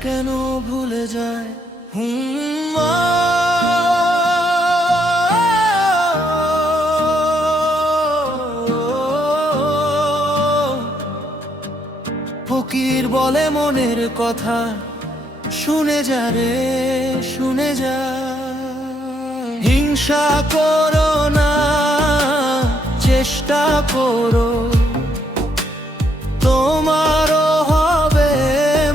কেন ভুলে যায় ফকির বলে মনের কথা শুনে যা রে শুনে যা হিংসা করো না চেষ্টা করো তোমারও হবে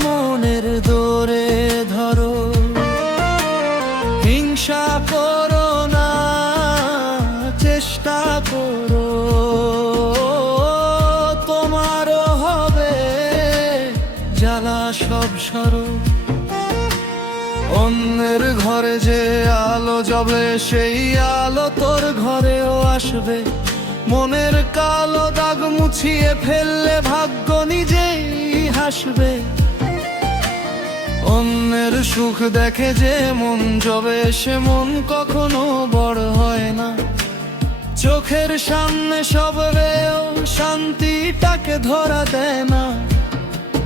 মনের দোরে ধরো হিংসা করো না চেষ্টা করো তোমারও হবে জ্বালা সব সরো অন্যের ঘরে যে আলো জ্বলে সেই আলো তোর ঘরেও আসবে মনের কালো দাগ মুছিয়ে ফেললে ভাগ্য নিজেই হাসবে অন্যের সুখ দেখে যে মন জবে সে মন কখনো বড় হয় না চোখের সামনে সবেও শান্তিটাকে ধরা দেয় না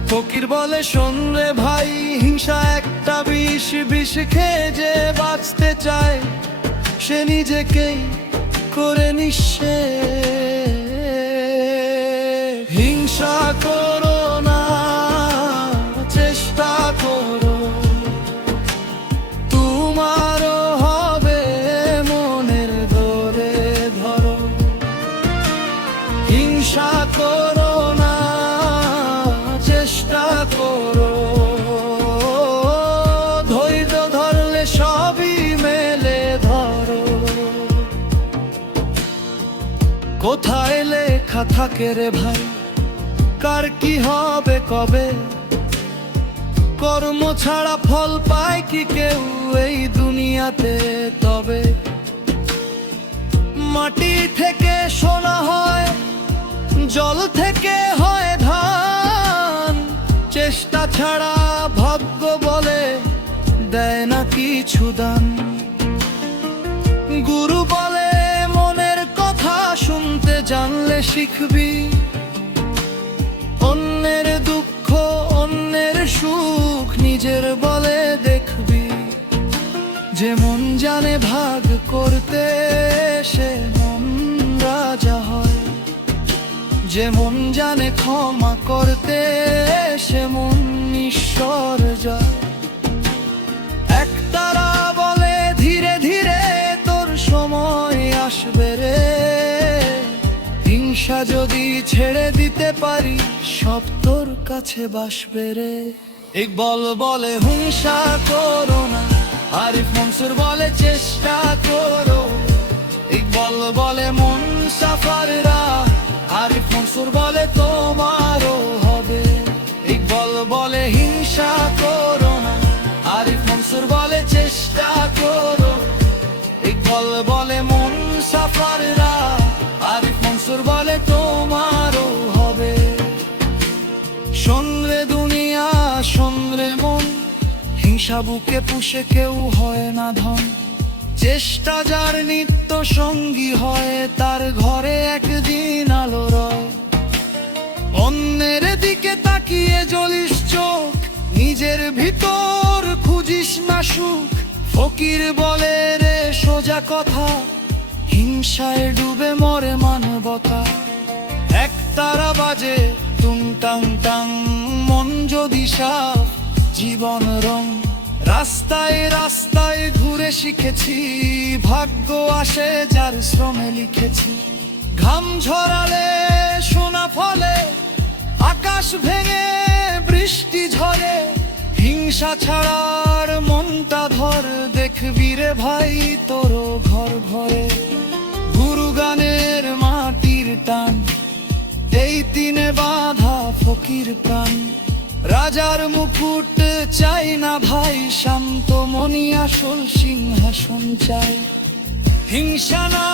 ফকির বলে শোন রে ভাই হিংসা একটা বিষ বিষ খেয়ে যে বাঁচতে চায় সে নিজেকেই করে নিঃশেষ হিংসা করো না চেষ্টা করো তোমারও হবে মনের দোরে ধরো হিংসা করো না চেষ্টা করো ধৈর্য ধরলে সবই মেলে ধরো কোথায় লেখা থাকে রে ভাই কার কি হবে কবে কর্ম ছাড়া ফল পায় কি কেউ এই দুনিয়াতে তবে মাটি থেকে সোনা হয় জল থেকে হয় ধান চেষ্টা ছাড়া ভাগ্য বলে দেয় না কিছু দান গুরু বলে মনের কথা শুনতে জানলে শিখবি অন্যের দুঃখ অন্যের সুখ নিজের বলে দেখবি যে মন জানে ভাগ করতে সে মন রাজা হয় যে মন জানে ক্ষমা করতে সে মন ঈশ্বর যায় একতারা বলে ধীরে ধীরে তোর সময় আসবে রে হিংসা যদি ছেড়ে দিতে পারি সব তোর কাছে বাসবে রে ইকবাল বলে হিংসা করো না আরিফ মনসুর বলে চেষ্টা করো ইকবাল বলে মন সাফাররা আরিফ মনসুর বলে তোমারও হবে ইকবাল বলে হিংসা করো না আরিফ মনসুর বলে চেষ্টা করো ইকবাল বলে মন সাফাররা আরিফ মনসুর বলে তোমারও হবে শোন রে দুনিয়া শোন রে মন হিংসা বুকে পুষে কেউ হয় না ধন চেষ্টা যার নিত্য সঙ্গী হয় তার ঘরে একদিন আলো রয় অন্যের দিকে তাকিয়ে জ্বলিস চোখ নিজের ভিতর খুঁজিস না সুখ ফকির বলে রে সোজা কথা হিংসায় ডুবে মরে মানবতা একতারা বাজে টুং টাং টাং মন যদি সাফ জীবন রং রাস্তায় রাস্তায় ঘুরে শিখেছি ভাগ্য আসে যার শ্রমে লিখেছি ঘাম ঝরালে সোনা ফলে আকাশ ভেঙে বৃষ্টি ঝরে হিংসা ছাড়ার মনটা ধর দেখবি রে ভাই তোর ঘর ভরে গুরু গানের মাটির টান এই তিনে বাঁধা ফকির প্রাণ রাজার মুকুট চাই না ভাই শান্ত মনি আসল সিংহাসন চাই হিংসা না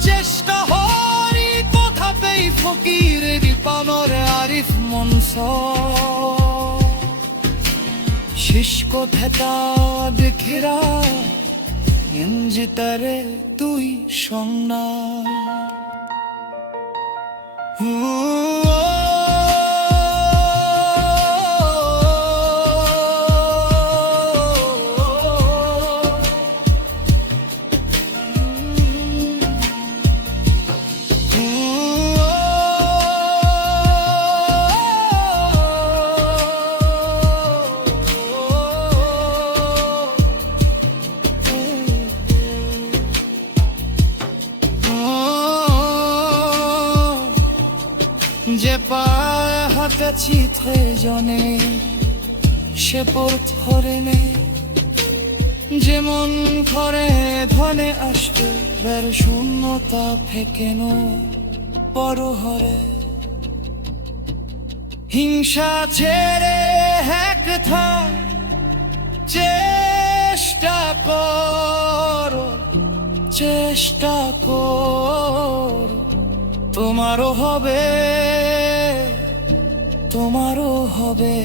চেষ্টা হরি কথা পেই ফকির রিপানর আরিফ মনসুর শেষ কথাটা দেখেরা তারে তুই সন্না যে পায় হাতে চিত্রে জনে সে পর ধরে নে, যেমন ঘরে ধনে আসবে বের শূন্যতা ফেকেনো বড় হরে। হিংসা ছেড়ে এক থাক, চেষ্টা করো, চেষ্টা করো, তোমারও হবে, তোমারও হবে।